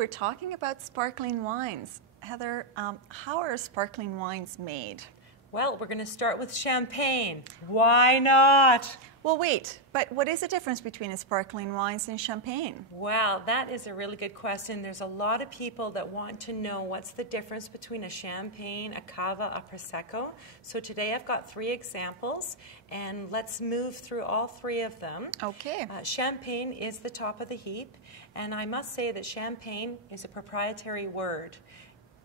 we're talking about sparkling wines. Heather, how are sparkling wines made? Well, we're going to start with champagne. Why not? Well, wait, but what is the difference between a sparkling wines and champagne? Wow, that is a really good question. There's a lot of people that want to know what's the difference between a champagne, a cava, a prosecco. So today I've got 3 examples, and let's move through all 3 of them. Okay. Champagne is the top of the heap, and I must say that champagne is a proprietary word.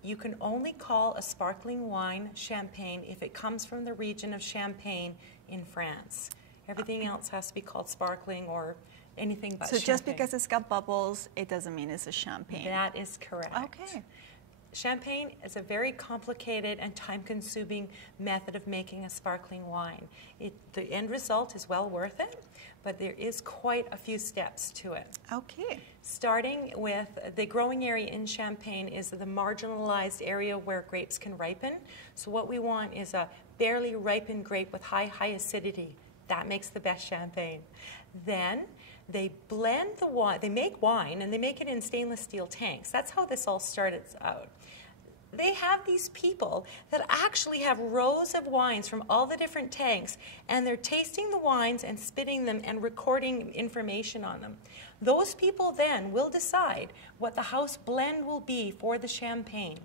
You can only call a sparkling wine champagne if it comes from the region of Champagne in France. Everything else has to be called sparkling or anything but so champagne. Just because it's got bubbles, it doesn't mean it's a champagne. That is correct. Okay. Champagne is a very complicated and time-consuming method of making a sparkling wine. The end result is well worth it, but there is quite a few steps to it. Okay. Starting with the growing area in Champagne is the marginalized area where grapes can ripen. So what we want is a barely ripened grape with high acidity. That makes the best champagne. Then they blend the wine, they make wine, and they make it in stainless steel tanks. That's how this all started out. They have these people that actually have rows of wines from all the different tanks, and they're tasting the wines and spitting them and recording information on them. Those people then will decide what the house blend will be for the champagne.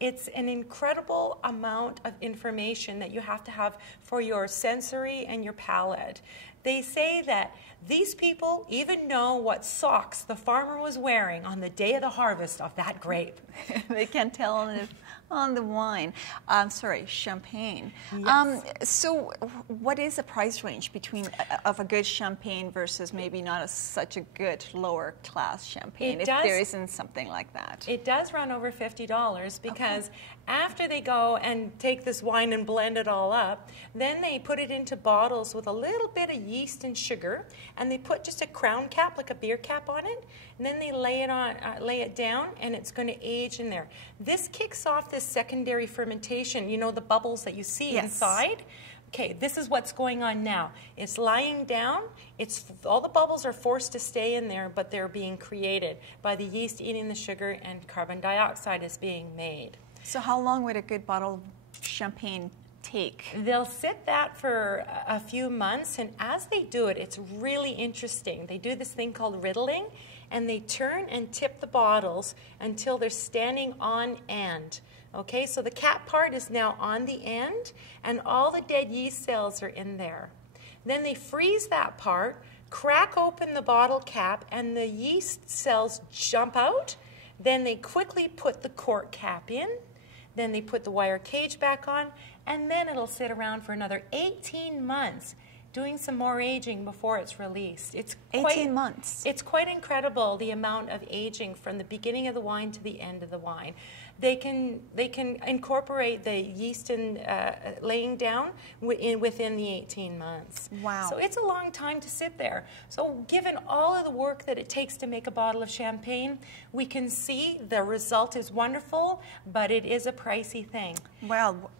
It's an incredible amount of information that you have to have for your sensory and your palate. They say that these people even know what socks the farmer was wearing on the day of the harvest of that grape. They can tell on the wine. Sorry, champagne. Yes. So what is the price range between of a good champagne versus maybe not such a good lower class champagne, if there isn't something like that? It does run over $50 because after they go and take this wine and blend it all up, then they put it into bottles with a little bit of yeast and sugar, and they put just a crown cap, like a beer cap, on it, and then they lay it down, and it's going to age in there. This kicks off this secondary fermentation. You know, the bubbles that you see inside? Okay, this is what's going on now. It's lying down. All the bubbles are forced to stay in there, but they're being created by the yeast eating the sugar, and carbon dioxide is being made. So how long would a good bottle of champagne take? They'll sit that for a few months, and as they do it, it's really interesting. They do this thing called riddling, and they turn and tip the bottles until they're standing on end. Okay, so the cap part is now on the end, and all the dead yeast cells are in there. Then they freeze that part, crack open the bottle cap, and the yeast cells jump out. Then they quickly put the cork cap in. Then they put the wire cage back on, and then it'll sit around for another 18 months doing some more aging before it's released. It's 18 months. It's quite incredible, the amount of aging from the beginning of the wine to the end of the wine. They can incorporate the yeast in laying down within the 18 months. Wow. So it's a long time to sit there. So given all of the work that it takes to make a bottle of champagne, we can see the result is wonderful, but it is a pricey thing. Well,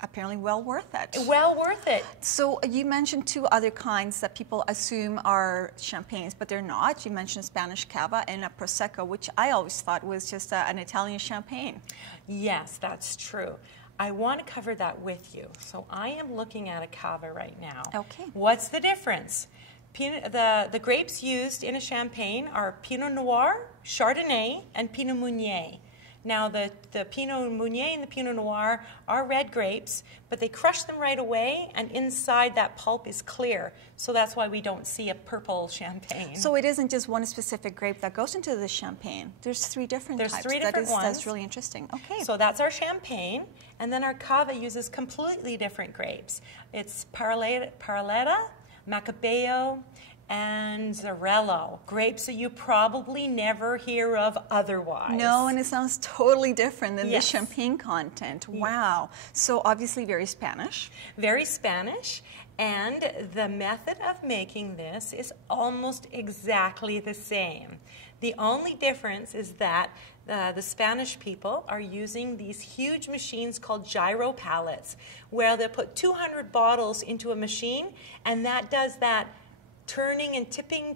apparently well worth it. Well worth it. So you mentioned 2 other kinds that people assume are champagnes, but they're not. You mentioned Spanish cava and a prosecco, which I always thought was just an Italian champagne. Yes, that's true. I want to cover that with you. So I am looking at a cava right now. Okay. What's the difference? The grapes used in a champagne are Pinot Noir, Chardonnay, and Pinot Meunier. Now, the Pinot Meunier and the Pinot Noir are red grapes, but they crush them right away, and inside that pulp is clear. So that's why we don't see a purple champagne. So it isn't just one specific grape that goes into the champagne. There's 3 different types. There's 3 different ones. That's really interesting. Okay. So that's our champagne, and then our cava uses completely different grapes. It's Parelletta, Macabeo, and Xarello, grapes that you probably never hear of otherwise. No, and it sounds totally different than the champagne content. Wow. So obviously very Spanish. Very Spanish, and the method of making this is almost exactly the same. The only difference is that the Spanish people are using these huge machines called gyro pallets, where they put 200 bottles into a machine, and that does that turning and tipping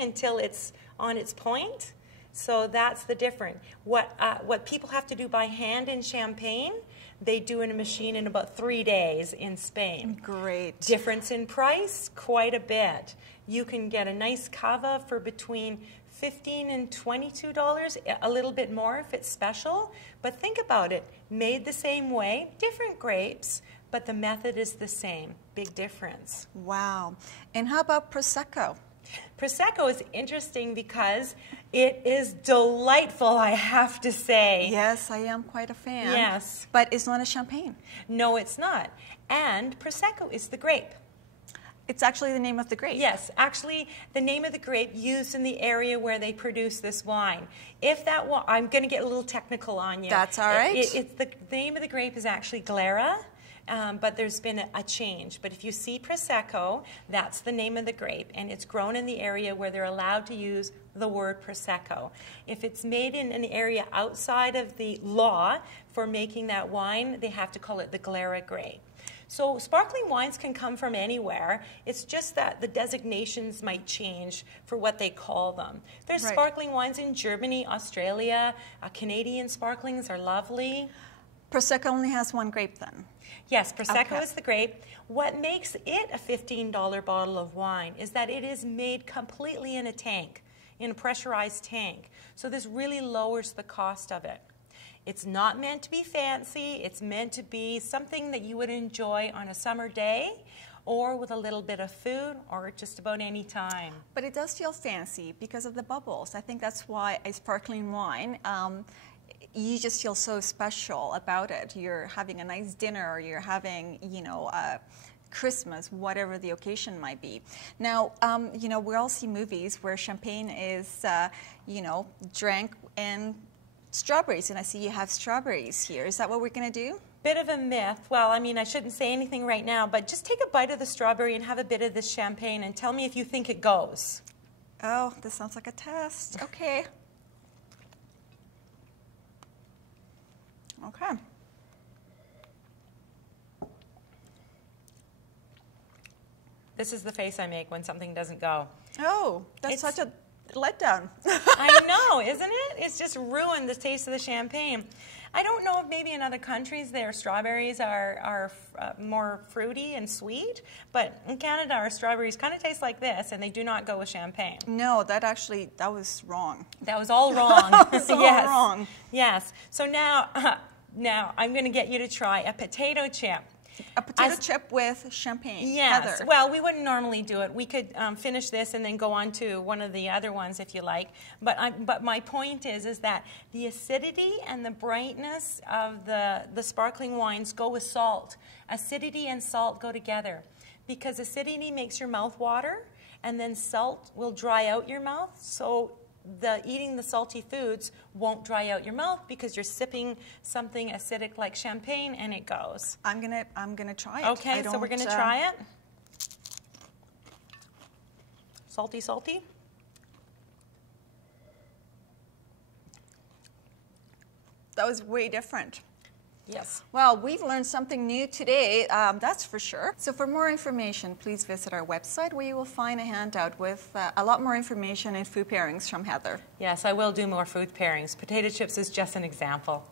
until it's on its point. So that's the difference. What people have to do by hand in Champagne, they do in a machine in about 3 days in Spain. Great. Difference in price, quite a bit. You can get a nice cava for between $15 and $22, a little bit more if it's special. But think about it, made the same way, different grapes, but the method is the same. Big difference. Wow. And how about Prosecco? Prosecco is interesting because it is delightful, I have to say. Yes, I am quite a fan. Yes. But it's not a champagne. No, it's not. And Prosecco is the grape. It's actually the name of the grape. Yes, actually the name of the grape used in the area where they produce this wine. If that I'm going to get a little technical on you. That's all right. It's the name of the grape is actually Glera. But there's been a change. But if you see Prosecco, that's the name of the grape, and it's grown in the area where they're allowed to use the word Prosecco. If it's made in an area outside of the law for making that wine, they have to call it the Glera grape. So sparkling wines can come from anywhere. It's just that the designations might change for what they call them. There's Right. sparkling wines in Germany, Australia. Canadian sparklings are lovely. Prosecco only has one grape then. Yes, Prosecco Okay. is the grape. What makes it a $15 bottle of wine is that it is made completely in a tank, in a pressurized tank. So this really lowers the cost of it. It's not meant to be fancy. It's meant to be something that you would enjoy on a summer day or with a little bit of food or just about any time. But it does feel fancy because of the bubbles. I think that's why a sparkling wine, you just feel so special about it. You're having a nice dinner, or you're having, Christmas, whatever the occasion might be. Now, we all see movies where champagne is, drank in strawberries, and I see you have strawberries here. Is that what we're going to do? Bit of a myth. Well, I mean, I shouldn't say anything right now, but just take a bite of the strawberry and have a bit of this champagne and tell me if you think it goes. Oh, this sounds like a test. Okay. Okay. This is the face I make when something doesn't go. Oh, that's such a letdown. I know, isn't it? It's just ruined the taste of the champagne. I don't know if maybe in other countries their strawberries are more fruity and sweet, but in Canada our strawberries kind of taste like this, and they do not go with champagne. No, that was wrong. That was all wrong. That was all Yes. wrong. Yes. So now I'm going to get you to try a potato chip. A potato chip with champagne. Yes. Heather. Well, we wouldn't normally do it. We could finish this and then go on to one of the other ones if you like. But my point is that the acidity and the brightness of the sparkling wines go with salt. Acidity and salt go together because acidity makes your mouth water, and then salt will dry out your mouth. So eating the salty foods won't dry out your mouth because you're sipping something acidic like champagne, and it goes. I'm gonna try it. Okay, so we're gonna try it. Salty, salty. That was way different. Yes. Well, we've learned something new today, that's for sure. So for more information, please visit our website where you will find a handout with a lot more information and food pairings from Heather. Yes, I will do more food pairings. Potato chips is just an example.